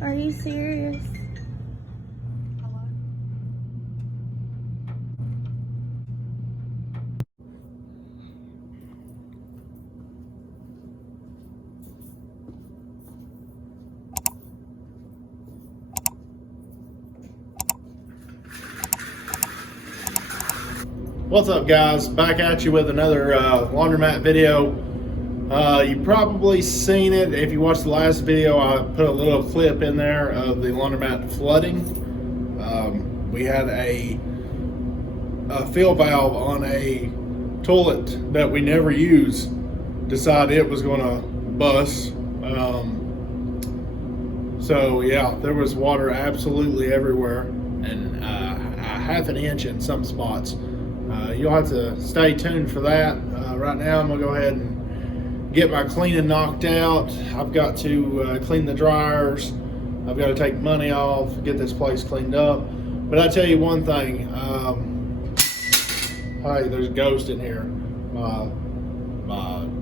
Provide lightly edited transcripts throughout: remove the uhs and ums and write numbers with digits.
Are you serious? What's up, guys? Back at you with another laundromat video. You've probably seen it. If you watched the last video, I put a little clip in there of the laundromat flooding. We had a fill valve on a toilet that we never use decide it was going to bust. So yeah, there was water absolutely everywhere, and a half an inch in some spots. You'll have to stay tuned for that. Right now I'm gonna go ahead and get my cleaning knocked out. I've got to clean the dryers. I've got to take money off, get this place cleaned up. But I tell you one thing, hey, there's a ghost in here. My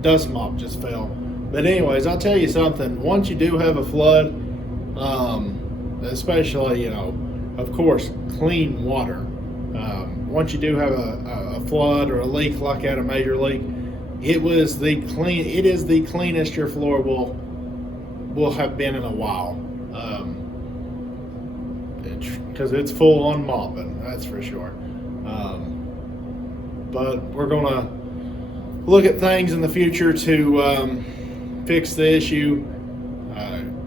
dust mop just fell. But anyways, I'll tell you something. Once you do have a flood, especially, you know, of course, clean water. Once you do have a flood or a leak like that, a major leak, it is the cleanest your floor will have been in a while. Because it's full on mopping, that's for sure. But we're gonna look at things in the future to fix the issue,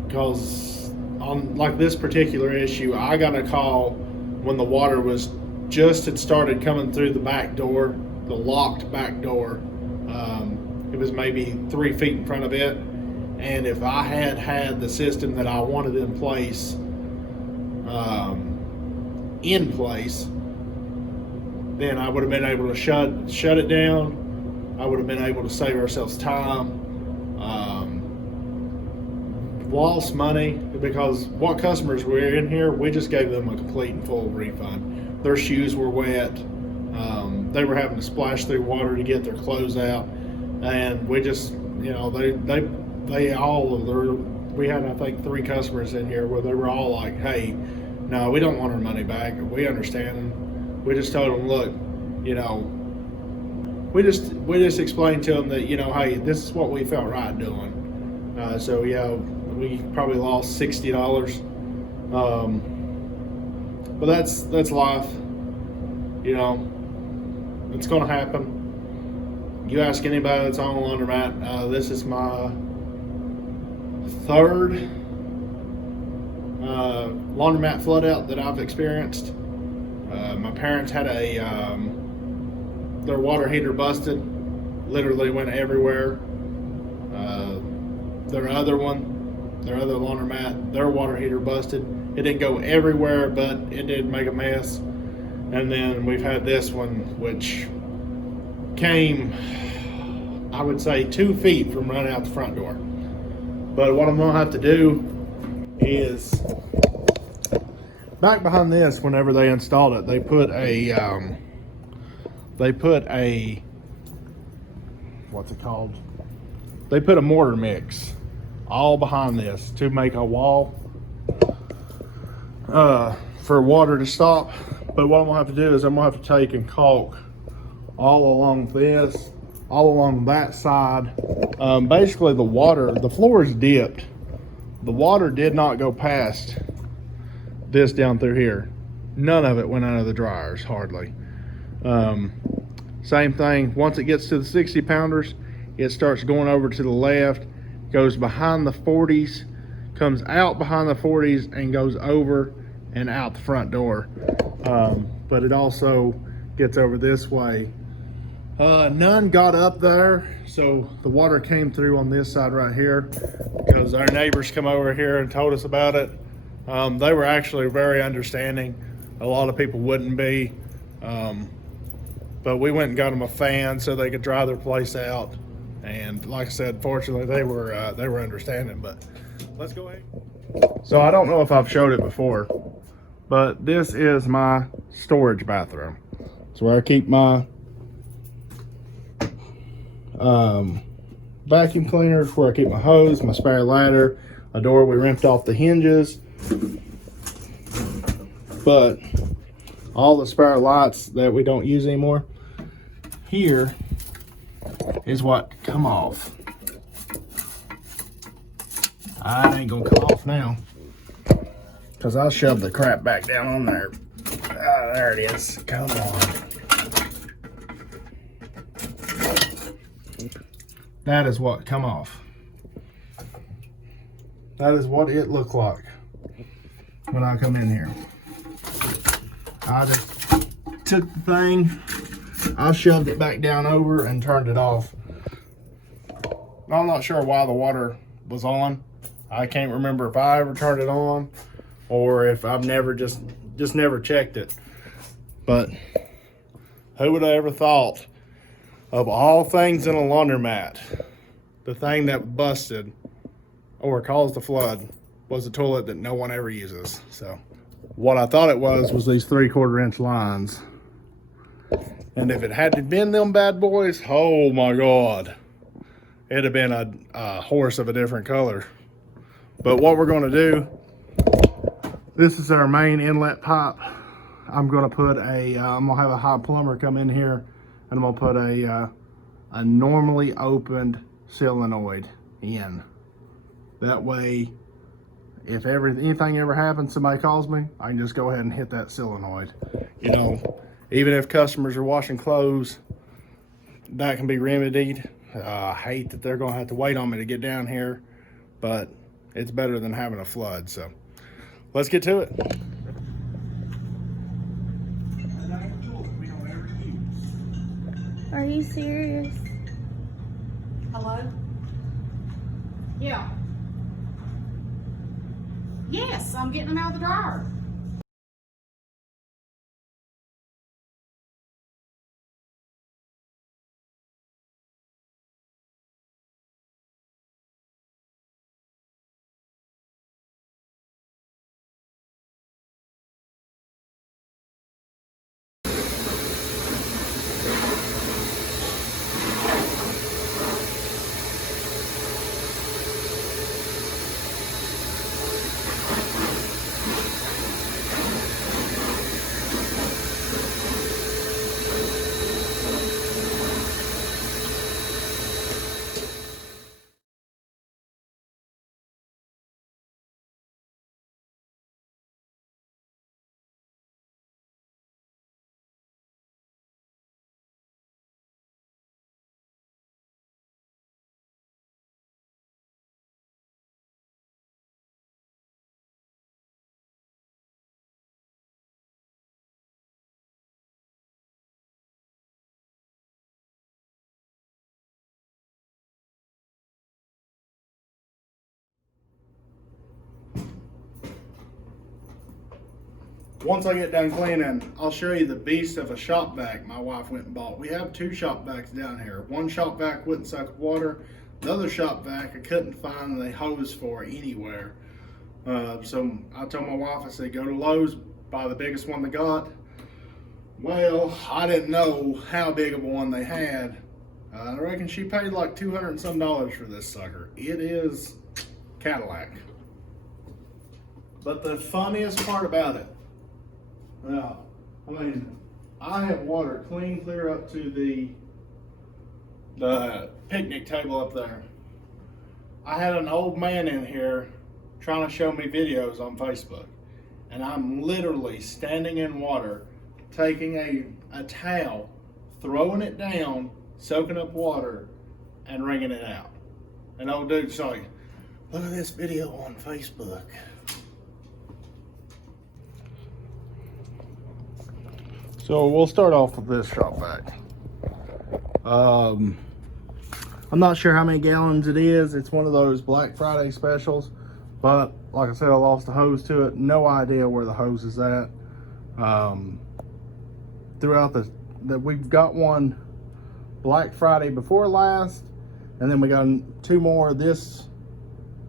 because on like this particular issue, I got a call when the water was just had started coming through the back door, the locked back door. It was maybe 3 feet in front of it, and if I had the system that I wanted in place, then I would have been able to shut it down. I would have been able to save ourselves time, lost money, because what customers were in here, we just gave them a complete and full refund. Their shoes were wet. They were having to splash through water to get their clothes out, and we just, you know, we had, I think, 3 customers in here where they were all like, hey, no, we don't want our money back. We understand. And we just told them, look, you know, we just explained to them that, you know, hey, this is what we felt right doing. So yeah, we probably lost $60. But that's life. You know, it's gonna happen. You ask anybody that's on a laundromat. This is my 3rd laundromat flood out that I've experienced. My parents had their water heater busted, literally went everywhere. Their other laundromat, their water heater busted. It didn't go everywhere, but it did make a mess. And then we've had this one, which came, I would say, 2 feet from running out the front door. But what I'm gonna have to do is, back behind this, whenever they installed it, they put a what's it called? They put a mortar mix all behind this to make a wall for water to stop. But what I'm gonna have to do is I'm gonna have to take and caulk all along this, all along that side. Basically the floor is dipped. The water did not go past this down through here. None of it went out of the dryers, hardly. Same thing, once it gets to the 60 pounders, it starts going over to the left, goes behind the 40s, comes out behind the 40s, and goes over and out the front door. But it also gets over this way. None got up there, so the water came through on this side right here, because our neighbors come over here and told us about it. They were actually very understanding. A lot of people wouldn't be, but we went and got them a fan so they could dry their place out. And like I said, fortunately they were understanding. But let's go ahead. So I don't know if I've showed it before, but this is my storage bathroom. It's where I keep my vacuum cleaner, where I keep my hose, my spare ladder, a door. We ripped off the hinges, but all the spare lights that we don't use anymore here is what come off. I ain't gonna come off now because I'll shove the crap back down on there. Ah, there it is. Come on. That is what come off. That is what it looked like when I come in here. I just took the thing, I shoved it back down over and turned it off. I'm not sure why the water was on. I can't remember if I ever turned it on or if I've never just never checked it. But who would have ever thought, of all things in a laundromat, the thing that busted or caused the flood was a toilet that no one ever uses. So what I thought it was these 3/4 inch lines. And if it hadn't been them bad boys, oh my God, it'd have been a horse of a different color. But what we're gonna do, this is our main inlet pipe. I'm gonna put I'm gonna have a high plumber come in here and I'm gonna put a normally opened solenoid in. That way, if anything ever happens, somebody calls me, I can just go ahead and hit that solenoid. You know, even if customers are washing clothes, that can be remedied. I hate that they're gonna have to wait on me to get down here, but it's better than having a flood. So let's get to it. Are you serious? Hello? Yeah. Yes, I'm getting them out of the dryer. Once I get done cleaning, I'll show you the beast of a shop vac my wife went and bought. We have 2 shop vacs down here. One shop vac wouldn't suck water. The other shop vac I couldn't find the hose for anywhere. So I told my wife, I said, go to Lowe's, buy the biggest one they got. Well, I didn't know how big of a one they had. I reckon she paid like $200 and some for this sucker. It is Cadillac. But the funniest part about it, now, I mean, I have water clear up to the picnic table up there. I had an old man in here trying to show me videos on Facebook, and I'm literally standing in water, taking a towel, throwing it down, soaking up water, and wringing it out. And old dude's like, look at this video on Facebook. So we'll start off with this shop vac. I'm not sure how many gallons it is. It's one of those Black Friday specials, but like I said, I lost the hose to it. No idea where the hose is at. Throughout we've got one Black Friday before last, and then we got 2 more this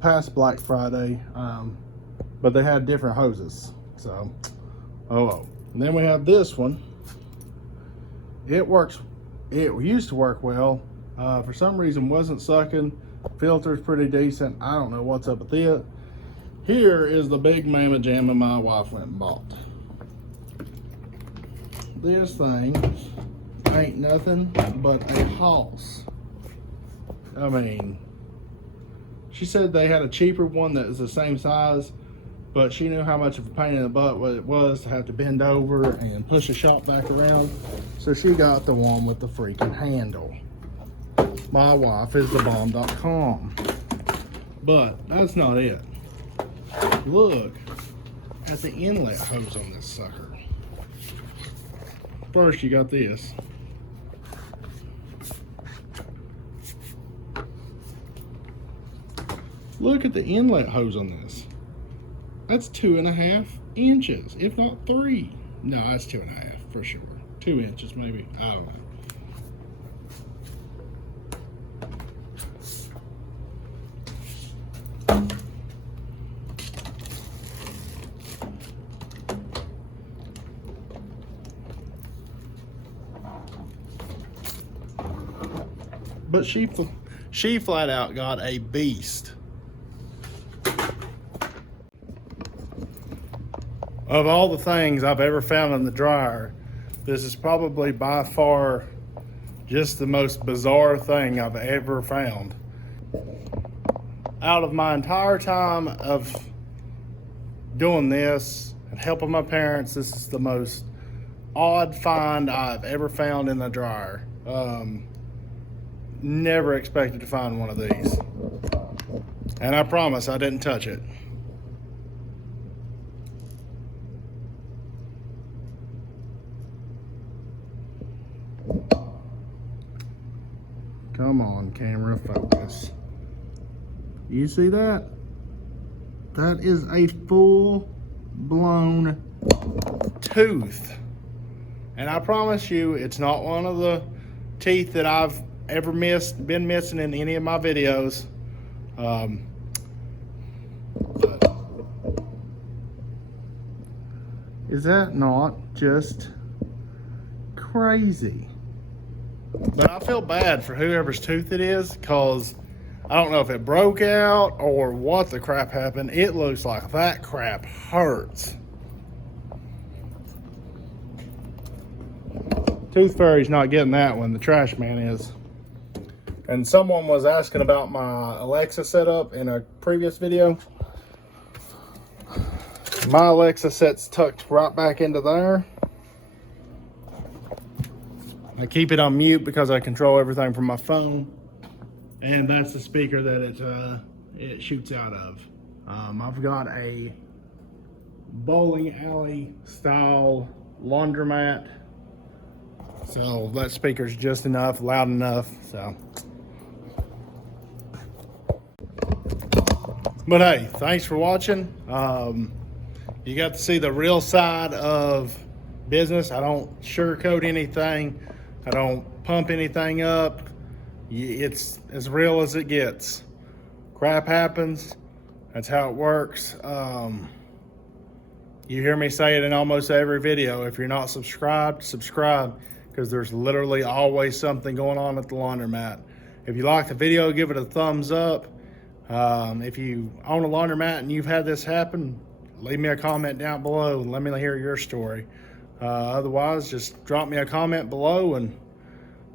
past Black Friday, but they had different hoses. So, oh. And then we have this one. It used to work well. For some reason wasn't sucking. Filter's pretty decent. I don't know what's up with it. Here is the big mamma jamma my wife went and bought. This thing ain't nothing but a hoss. I mean, she said they had a cheaper one that is the same size, but she knew how much of a pain in the butt it was to have to bend over and push the shop back around. So she got the one with the freaking handle. My wife is the bomb.com. But that's not it. Look at the inlet hose on this sucker. First, you got this. Look at the inlet hose on this. That's 2.5 inches, if not 3. No, that's 2.5 for sure. 2 inches, maybe. I don't know. But she flat out got a beast. Of all the things I've ever found in the dryer, this is probably by far just the most bizarre thing I've ever found. Out of my entire time of doing this and helping my parents, this is the most odd find I've ever found in the dryer. Never expected to find one of these. And I promise I didn't touch it. Come on, camera, focus. You see that? That is a full-blown tooth. And I promise you, it's not one of the teeth that I've ever been missing in any of my videos. But is that not just crazy? But I feel bad for whoever's tooth it is, because I don't know if it broke out or what the crap happened. It looks like that crap hurts. Tooth Fairy's not getting that one, the trash man is. And someone was asking about my Alexa setup in a previous video. My Alexa set's tucked right back into there. I keep it on mute because I control everything from my phone. And that's the speaker that it shoots out of. I've got a bowling alley style laundromat. So that speaker's just enough, loud enough, so. But hey, thanks for watching. You got to see the real side of business. I don't sugarcoat anything. I don't pump anything up. It's as real as it gets. Crap happens. That's how it works. You hear me say it in almost every video. If you're not subscribed, subscribe, because there's literally always something going on at the laundromat. If you like the video, give it a thumbs up. If you own a laundromat and you've had this happen, leave me a comment down below and let me hear your story. Otherwise, just drop me a comment below and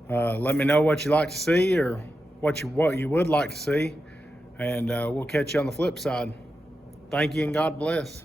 let me know what you like to see or what you would like to see. And we'll catch you on the flip side. Thank you and God bless.